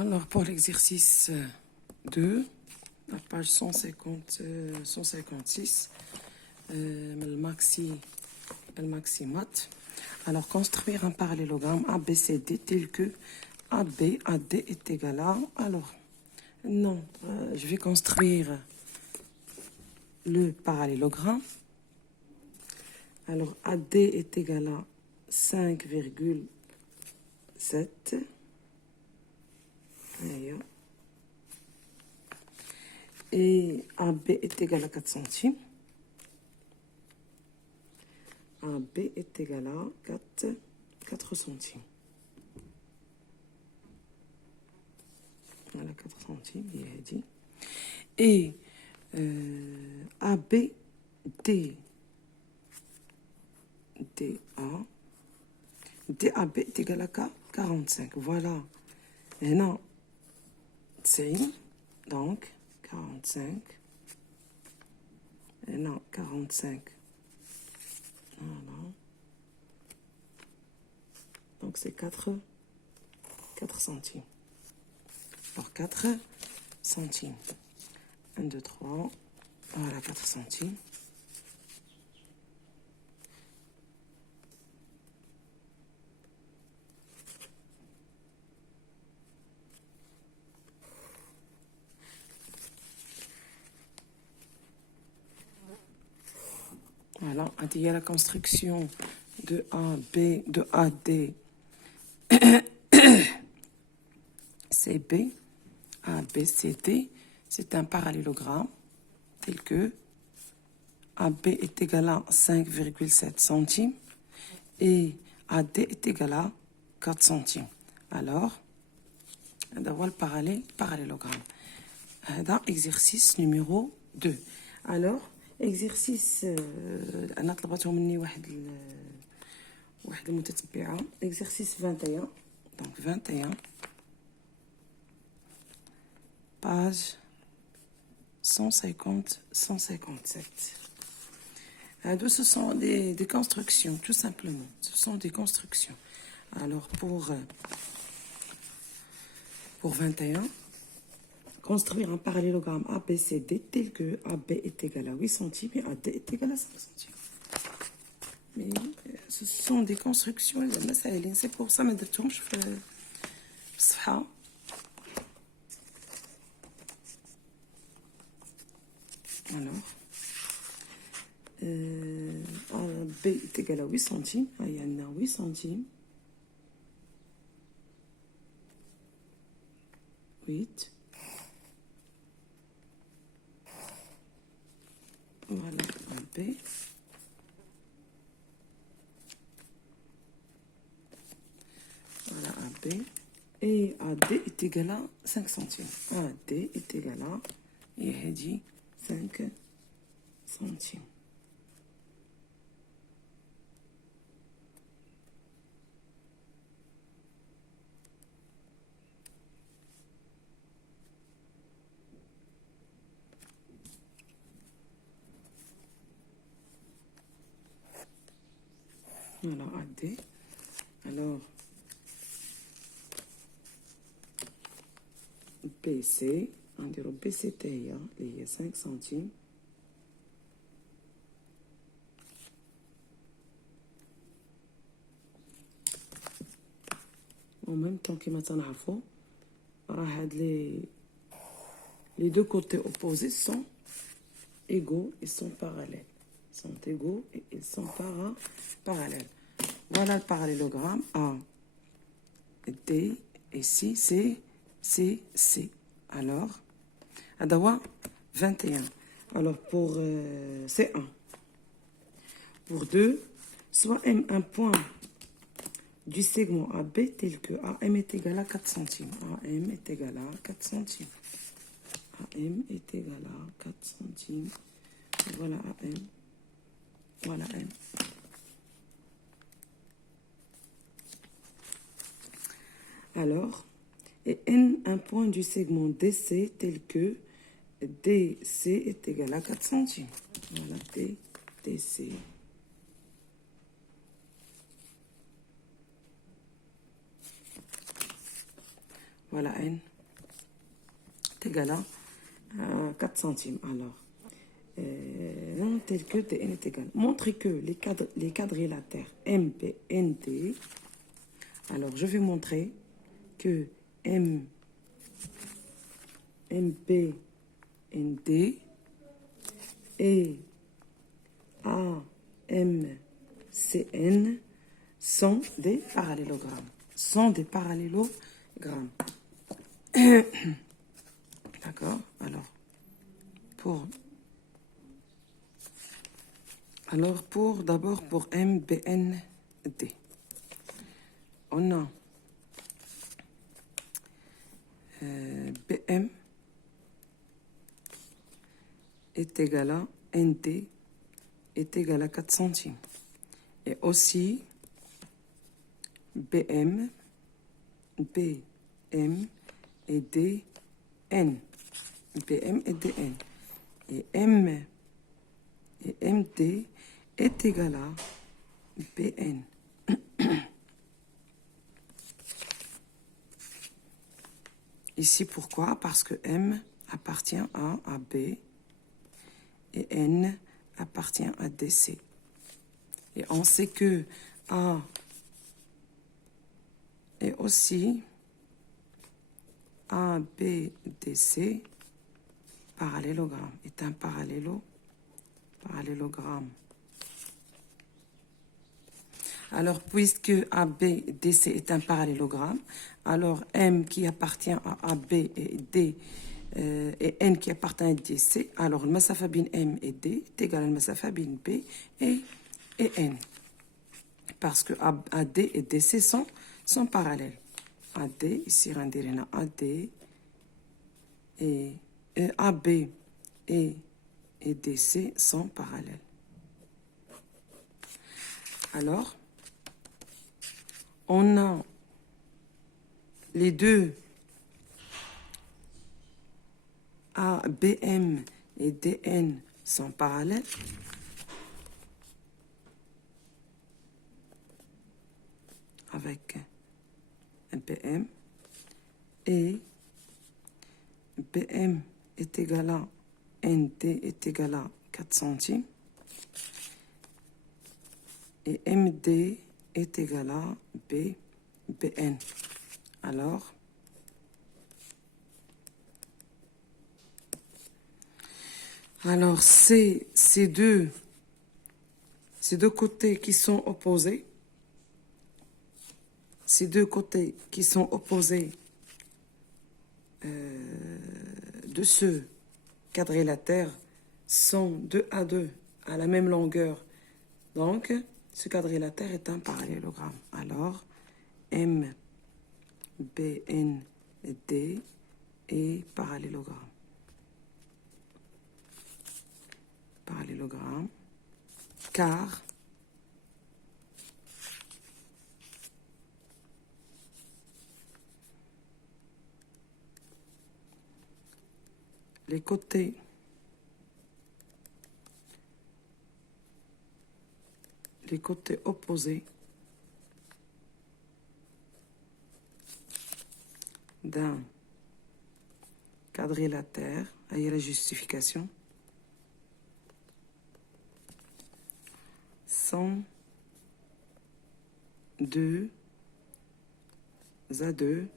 Alors, pour l'exercice 2, la page 150, 156, le maxi mat. Alors, construire un parallélogramme ABCD tel que AB, AD est égal à... Alors, non, je vais construire le parallélogramme. Alors, AD est égal à 5,7. Et AB est égal à 4 centimes. AB est égal à 4 centimes. Voilà, 4 centimes, il est dit. Et AB, DAB est égal à 45. Voilà. Et non, c'est donc 45. Et non, 45. Voilà. Donc c'est 4 centimes. Alors 4 centimes. 1, 2, 3. Voilà, 4 centimes. Voilà, il y a la construction de AB, de AD, CB, ABCD. C'est un parallélogramme tel que AB est égal à 5,7 centimes et AD est égal à 4 centimes. Alors, on va le parallélogramme. Dans exercice numéro 2. Alors, exercice أنا طلبته مني واحد المتتبعة. exercice 21. Donc 21. Page 150, 157. Ce sont des constructions, tout simplement. Ce sont des constructions. Alors, pour 21, construire un parallélogramme ABCD tel que AB est égal à 8 centimes et AD est égal à 5 centimes. Mais ce sont des constructions, c'est pour ça que je ne vais pas الصفحة. Alors, B est égal à 8 centimes. Il y en a 8 centimes. 8. Voilà, AB. Voilà, AB. Et AD est égal à 5 centimes. AD est égal à, il a dit, 5 centimes. Voilà, AD. Alors, BC, on dirait BCT, il y a 5 centimes. En même temps que maintenant, les deux côtés opposés sont égaux et sont parallèles. Ils sont égaux et ils sont parallèles. Voilà le parallélogramme A, D, et ici c'est C, C. Alors, Adawa, 21. Alors, pour C1. Pour 2, soit M un point du segment AB tel que AM est égal à 4 centimes. AM est égal à 4 centimes. AM est égal à 4 centimes. Voilà AM. Voilà M. Alors, et N un point du segment DC tel que DC est égal à 4 centimes. Voilà, DC. voilà n est égal à 4 centimes. Alors, non, tel que Tn est égal. Montrez que les quadrilatères MPND, alors je vais montrer que MPND et AMCN sont des parallélogrammes. D'accord. D'abord pour MBND, on a BM est égal à ND est égal à 4 centimes. Et aussi BM et DN. BM et DN. Et M et MD est égal à BN. Ici, pourquoi? Parce que M appartient à AB et N appartient à DC. Et on sait que A et aussi ABDC parallélogramme est un parallélogramme. Alors, puisque ABDC est un parallélogramme, alors M qui appartient à AB et D et N qui appartient à DC, alors le masafa bin M et D est égal au masafa bin B et N. Parce que AD et DC sont parallèles. AD, ici, rendirena AD et AB et DC sont parallèles. Alors, on a les deux ABM et DN sont parallèles. Avec un PM et PM est égal à ND est égal à 4 centimes et MD est égal à BN. Alors, ces deux côtés qui sont opposés, de ce quadrilatère sont 2 à 2 à la même longueur. Donc, ce quadrilatère est un parallélogramme. Alors, M, B, N, D est parallélogramme. Car les côtés opposés d'un quadrilatère, ayez la justification, sont 2 à 2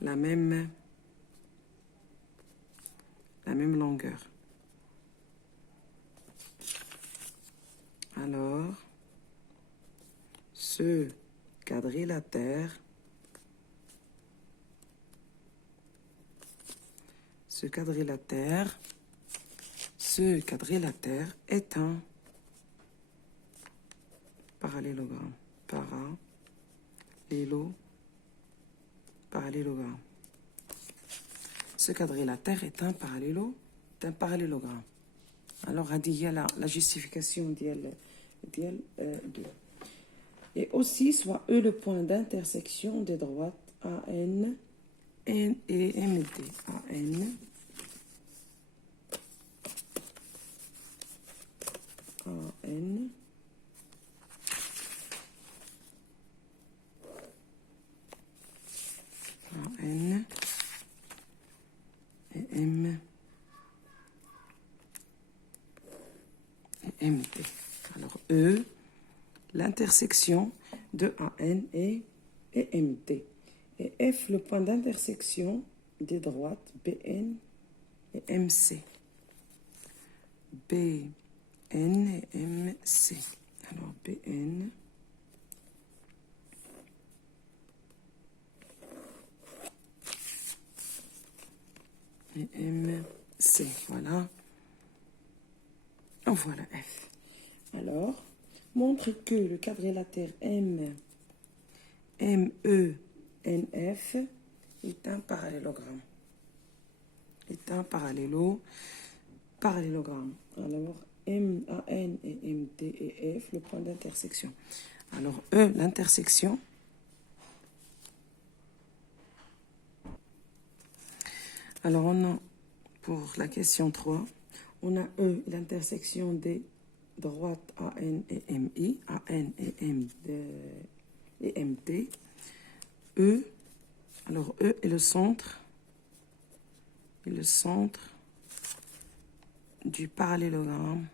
la même longueur. Alors, ce quadrilatère est un parallélogramme. Parallélogramme. Ce quadrilatère est un parallélogramme. Alors, il y a la justification d'IL 2. Et aussi, soit E le point d'intersection des droites AN et MD. AN MT. Alors, E, l'intersection de AN et MT. Et F, le point d'intersection des droites BN et MC. BN et MC. Alors, BN et MC. Voilà. Voilà F. Alors, montre que le quadrilatère MENF est un parallélogramme. Est un parallélogramme. Alors, MAN et MT et F, le point d'intersection. Alors, E, l'intersection. Alors, on a, pour la question 3, on a E, l'intersection des droites AN et MI, AN et MT. E, alors E est le centre du parallélogramme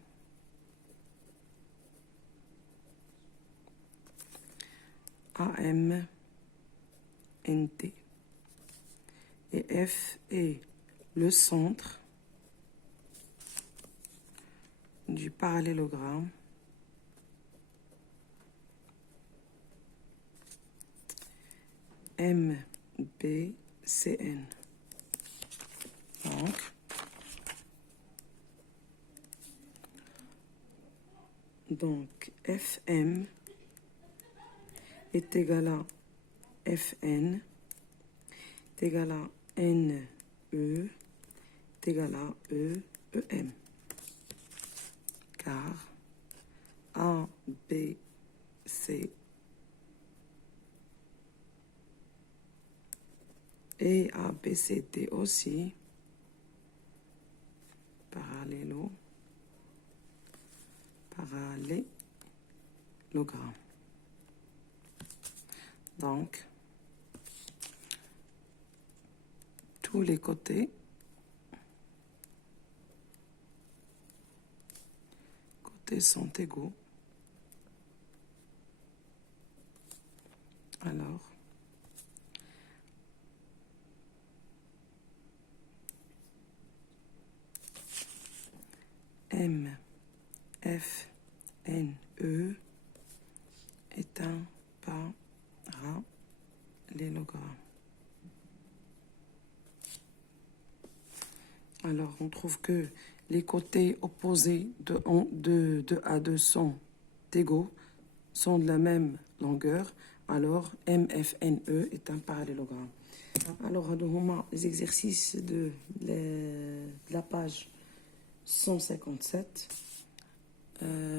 AMNT. Et F est le centre du parallélogramme MBCN. Donc FM est égal à FN est égal à NE est égal à EM. Car A, B, C et A, B, C, D aussi parallélogramme. Donc, tous les côtés sont égaux. Alors, M, F, N, E est un parallélogramme. Alors, on trouve que les côtés opposés de A2 sont égaux, sont de la même longueur. Alors, MFNE est un parallélogramme. Alors, les exercices de la page 157.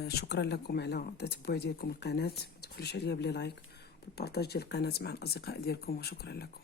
شكرا لكم على تتبع ديالكم القناة. ما تبخلوش عليا بلي لايك والبارطاج ديال القناة مع الأصدقاء ديالكم، وشكرا لكم.